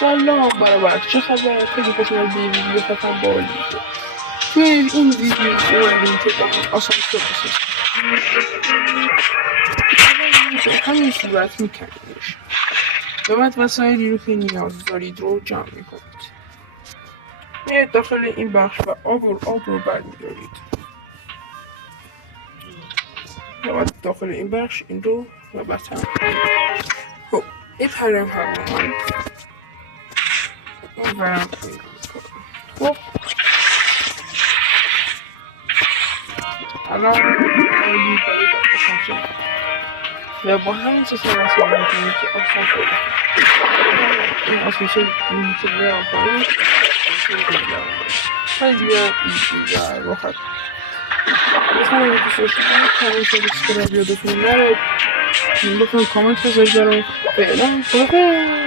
سلام برابر، چه خبر؟ خیلی خوش اومد به ویدیو خفن بالی. توی این ویدیو اومدیم که با آسانسور بسازیم. اول همین صورت میکنیمش. بعد وسایلی رو که نیاز دارید رو جمع میکنید. میاید داخل این بخش و آب رو برمیدارید. بعد داخل این بخش این رو و بطن. خب این پرم هم برم خب الان آیدی دارید آسانسور و با همین سیستم وسایل میتونید که آسانسور این آسانسور که بیارم پایین خیلی بیار راحت. لطفا اگه دوست داشتید کامنت سابسکرایب یادتون نره، لطفا کامنت بذارید برام. فعلا خدافظ.